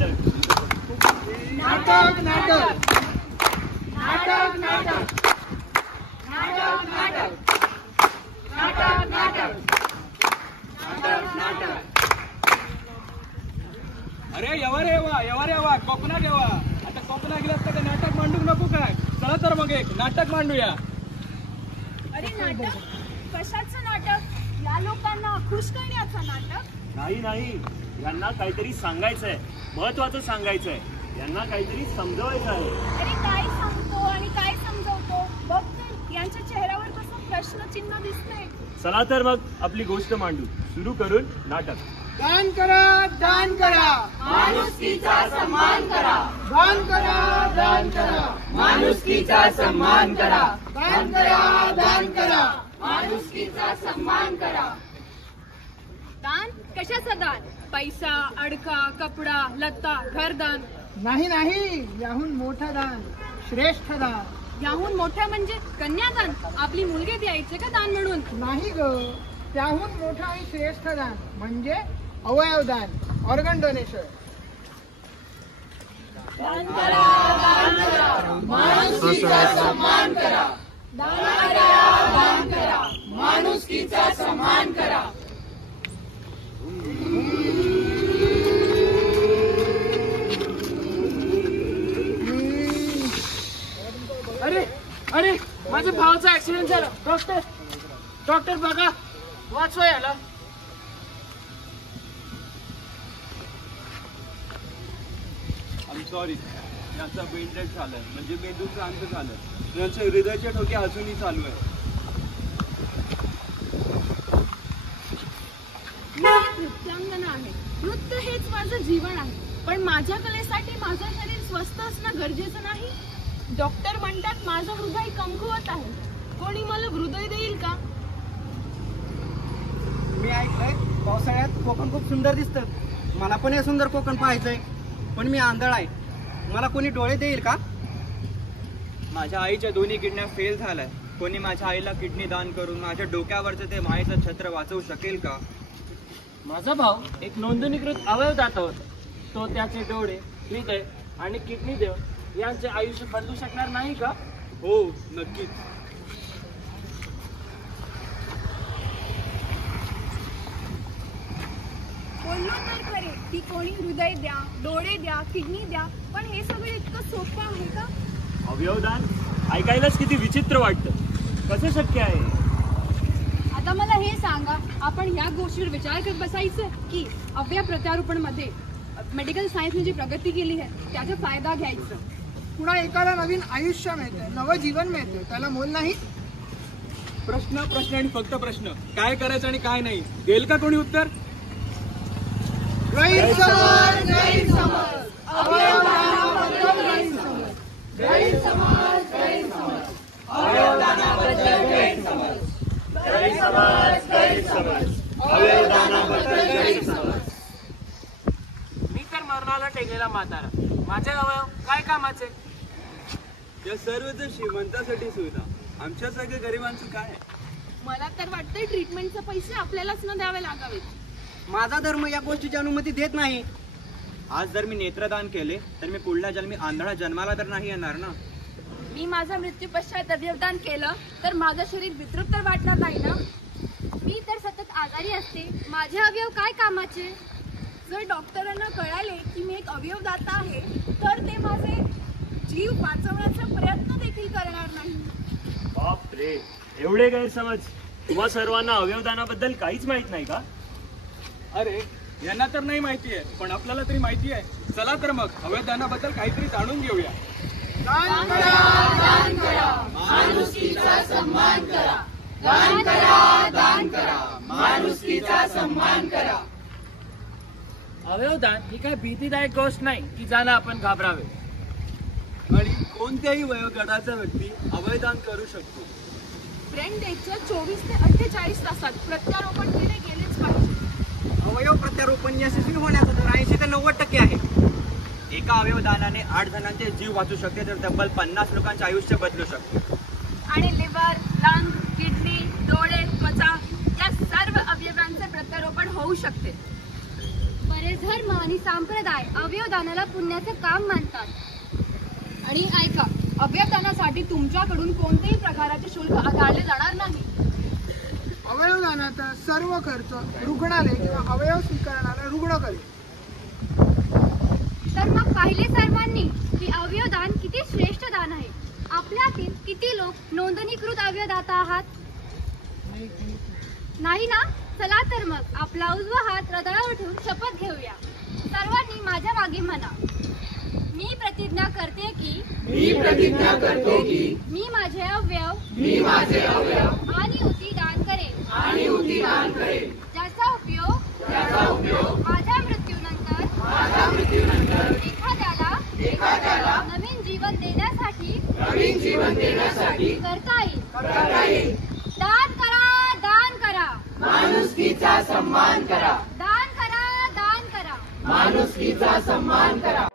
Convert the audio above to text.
नाटक नाटक नाटक नाटक नाटक नाटक नाटक नाटक नाटक नाटक. अरे यवा कोकणात येवा. आता कोकणात गेलात का ते नाटक मांडू नको काय. चला तर मग एक नाटक मांडूया. अरे नाटक कशाचं नाटक? या लोकांना खुश करण्याचं नाटक? नाही, यांना काहीतरी सांगायचंय, महत्वाचं सांगायचंय, यांना काहीतरी समजवायचं आहे. अरे काय सांगतो आणि काय समजवतो बघ तर, यांच्या चेहऱ्यावर कसं प्रश्नचिन्ह दिसतंय. चला तर मग आपली गोष्ट मांडू. सुरू करून नाटक. दान करा, दान करा, माणुसकीचा सन्मान करा. दान करा, दान करा, माणुसकीचा सन्मान करा. दान करा, दान करा. माणुसकीचा सन्मान करा. दान कशाचं दान? पैसा, अडका, कपडा, लत्ता, घरदान? नाही, याहून मोठं दान, श्रेष्ठ दान. याहून मोठं म्हणजे कन्यादान? आपली मुलगी द्यायचे का दान म्हणून? नाही ग, त्याहून मोठं आणि श्रेष्ठ दान म्हणजे अवयवदान, ऑर्गन डोनेशन. दान करा, दान करा, माणुसकीचा सन्मान करा. दान करा, दान करा, माणुसकीचा सन्मान करा. अरे माझ्या भावाचा ऍक्सिडेंट झाला. डॉक्टर बघा, वाचवा याला. आय सॉरी, याचा ब्रेन डेड झालाय, म्हणजे मेंदूचं अंत झालं. यांच्या हृदयाचे ठोके अजूनही चालू आहे. मी नृत्यांगना आहे. नृत्य हेच माझं जीवन आहे. पण माझ्या कलेसाठी माझं शरीर स्वस्थ असणं गरजेचं नाही. डॉक्टर म्हणतात माझं हृदय कमकुवत आहे. कोणी मला हृदय देईल का? मी ऐकलंय पावसाळ्यात कोकण खूप सुंदर दिसतं. मला पण हे सुंदर कोकण पाहायचंय, पण मी आंधळ आहे. मला कोणी डोळे देईल का? माझ्या आईच्या दोन्ही किडन्या फेल झाल्या. कोणी माझ्या आईला किडनी दान करून माझ्या डोक्यावरचं ते मायेचं छत्र वाचवू शकेल का? माझा भाऊ एक नोंदणीकृत अवयवदाता होता. तो त्याचे डोळे, हृदय आणि किडनी देऊन यांचे आयुष्य बदलू शकणार नाही का? हो, नक्कीच. बोललो तर खरे की कोणी हृदय द्या, डोळे द्या, किडनी द्या, पण हे सगळं इतकं सोपं आहे का? अवयवदान ऐकायलाच किती विचित्र वाटतं. कसं शक्य आहे? आता मला हे सांगा, आपण या गोष्टीवर विचार करत बसायचं की अवयव प्रत्यारोपण मध्ये मेडिकल सायन्सने जी प्रगती केली आहे त्याचा फायदा घ्यायचा. पुन्हा एकाला नवीन आयुष्य मिळतंय, नवं जीवन मिळतंय, त्याला मोल नाही. प्रश्न आणि फक्त प्रश्न. काय करायचं आणि काय नाही, देईल का कोणी उत्तर? गैरसमज, गैरसमज, अवयवदानाबद्दल गैरसमज. गैरसमज, गैरसमज, अवयवदानाबद्दल गैरसमज. गैरसमज, गैरसमज, अवयवदानाबद्दल गैरसमज. मी तर मरणाला टेकलेला म्हातारा. माझे अवयव काय कामाचे? या सर्वच श्रीमंतासाठी सुविधा, आमच्या सगळ्या गरिबांचं काय? मला तर वाटतंय ट्रीटमेंटचे पैसे आपल्यालाच न द्यावे लागावेत. माझा धर्म या गोष्टीची अनुमती देत नाही. आज जर मी नेत्रदान केले तर मी पुढल्या जन्मी आंधळा जन्माला तर नाही येणार ना. मी माझा मृत्यू पश्चात अवयवदान केलं तर माझं शरीर विद्रुप तर वाटणार नाही ना. मी तर सतत आजारी असते, माझे अवयव काय कामाचे? जर डॉक्टरांना कळाले की मी एक अवयवदाता आहे तर ते माझे जीव वाचवण्याचा प्रयत्न देखील करणार नाही. बाप रे, एवढे गैरसमज. तुम्हा सर्वांना अवयवदानाबद्दल काहीच माहित नाही का? अरे, यांना तर नाही माहिती आहे, पण आपल्याला तरी माहिती आहे. चला तर मग अवयवदानाबद्दल काहीतरी जाणून घेऊया. दान करा, दान करा, माणुसकीचा सन्मान करा. दान करा, दान करा, माणुसकीचा सन्मान करा. अवयवदान ही काही भीतीदायक गोष्ट नाही की ज्याला आपण घाबरावे. आणि कोणत्याही वयोगटाचा व्यक्ती अवयवदान करू शकतो. ब्रेन डेथच्या 24 ते 48 तासात प्रत्यारोपण केले गेलेच पाहिजे. अवयव प्रत्यारोपण यशस्वी होण्याचा दर 80 ते 90% आहे. एका अवयवदानाने 8 जणांचे जीव वाचू शकते तर तब्बल 50 लोकांचे आयुष्य बदलू शकते. आणि लिव्हर, लंग, किडनी, डोळे, त्वचा या सर्व अवयवांचे प्रत्यारोपण होऊ शकते. बरेच धर्म आणि संप्रदाय अवयवदानाला पुण्याचं काम मानतात. आणि ऐका, अवयवदानासाठी तुमच्याकडून कोणत्याही प्रकारचे शुल्क आकारले जाणार नाही. अवयवदानाचा सर्व खर्च रुग्णालय किंवा अवयव स्वीकारणारा रुग्ण करेल. तर मग पाहिले सर्वांनी की अवयवदान किती श्रेष्ठ दान आहे. आपल्यातील किती लोक नोंदणीकृत अवयवदाता आहात? नाही ना? चला तर मग आपला उजवा हात हृदयावर ठेवून शपथ घेऊया. सर्वांनी माझ्या मागे म्हणा. मी प्रतिज्ञा करते की मी माझे अवयव आणि उती दान करेन. ज्याचा उपयोग माझ्या मृत्यूनंतर एखाद्याला नवीन जीवन देण्यासाठी करता येईल. दान करा. माणुसकीचा सन्मान करा. दान करा. माणुसकीचा सन्मान करा.